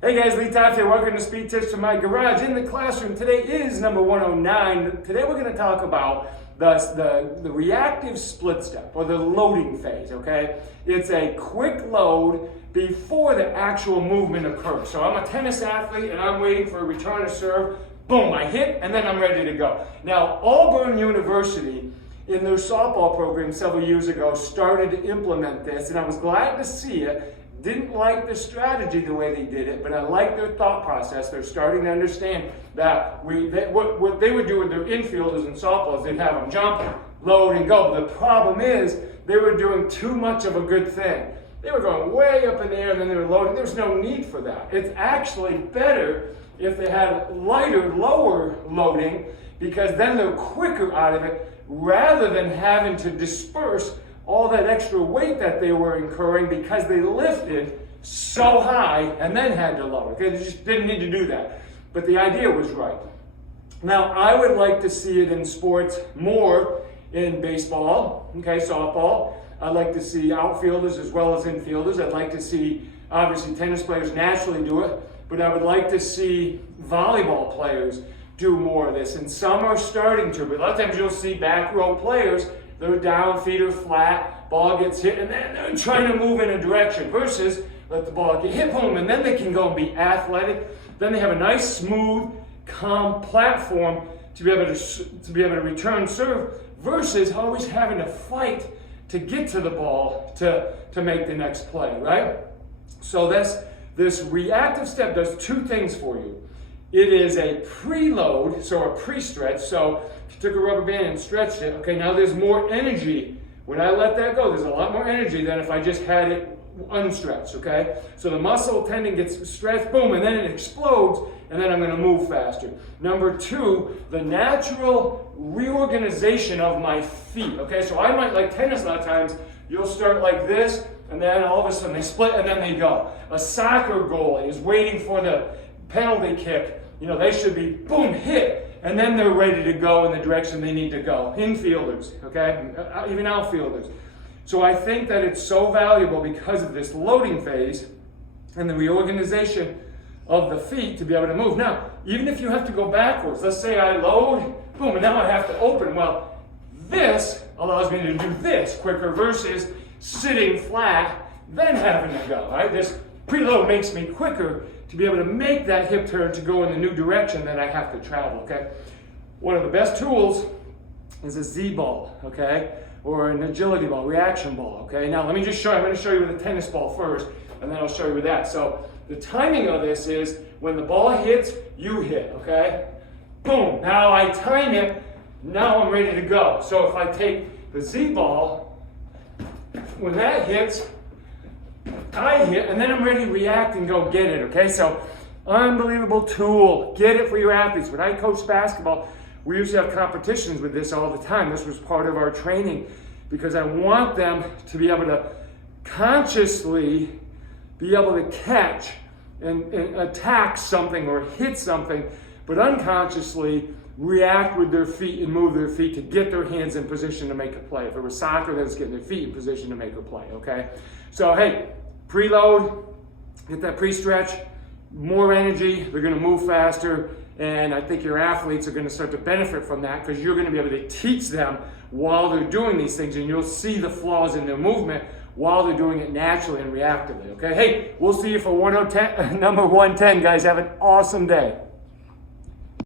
Hey guys, Lee Toft here. Welcome to Speed Tips from my garage in the classroom. Today is number 109. Today we're going to talk about the reactive split step, or the loading phase, okay? It's a quick load before the actual movement occurs. So I'm a tennis athlete and I'm waiting for a return to serve. Boom, I hit and then I'm ready to go. Now, Auburn University in their softball program several years ago started to implement this, and I was glad to see it. Didn't like the strategy the way they did it, but I like their thought process. They're starting to understand that what they would do with their infielders in softball is they'd have them jump, load, and go. But the problem is they were doing too much of a good thing. They were going way up in the air and then they were loading. There's no need for that. It's actually better if they had lighter, lower loading, because then they're quicker out of it rather than having to disperse all that extra weight that they were incurring because they lifted so high and then had to lower. Okay, they just didn't need to do that. But the idea was right. Now, I would like to see it in sports more in baseball, okay, softball. I'd like to see outfielders as well as infielders. I'd like to see, obviously, tennis players naturally do it, but I would like to see volleyball players do more of this. And some are starting to, but a lot of times you'll see back row players. They're down, feet are flat, ball gets hit, and then they're trying to move in a direction versus let the ball get hit, boom, and then they can go and be athletic. Then they have a nice, smooth, calm platform to be able to return serve versus always having to fight to get to the ball to make the next play, right? So this reactive step does two things for you. It is a preload, so a pre-stretch. So if you took a rubber band and stretched it, okay, now there's more energy. When I let that go, there's a lot more energy than if I just had it unstretched, okay? So the muscle tendon gets stretched, boom, and then it explodes, and then I'm going to move faster. Number two, the natural reorganization of my feet, okay? So I might, like tennis a lot of times, you'll start like this, and then all of a sudden they split, and then they go. A soccer goalie is waiting for the penalty kick. You know, they should be, boom, hit, and then they're ready to go in the direction they need to go. Infielders, okay, even outfielders. So I think that it's so valuable because of this loading phase and the reorganization of the feet to be able to move. Now, even if you have to go backwards, let's say I load, boom, and now I have to open. Well, this allows me to do this quicker versus sitting flat, then having to go, right? This preload makes me quicker to be able to make that hip turn to go in the new direction that I have to travel, okay? One of the best tools is a Z-ball, okay? Or an agility ball, reaction ball, okay? Now let me just show you, I'm gonna show you with a tennis ball first, and then I'll show you with that. So the timing of this is when the ball hits, you hit, okay? Boom, now I time it, now I'm ready to go. So if I take the Z-ball, when that hits, I hit, and then I'm ready to react and go get it, okay? So, unbelievable tool. Get it for your athletes. When I coached basketball, we used to have competitions with this all the time. This was part of our training because I want them to be able to consciously be able to catch and attack something or hit something, but unconsciously react with their feet and move their feet to get their hands in position to make a play. If it was soccer, then it's getting their feet in position to make a play, okay? So, hey, preload, get that pre-stretch, more energy, they're gonna move faster, and I think your athletes are gonna start to benefit from that because you're gonna be able to teach them while they're doing these things, and you'll see the flaws in their movement while they're doing it naturally and reactively, okay? Hey, we'll see you for number 110, guys. Have an awesome day.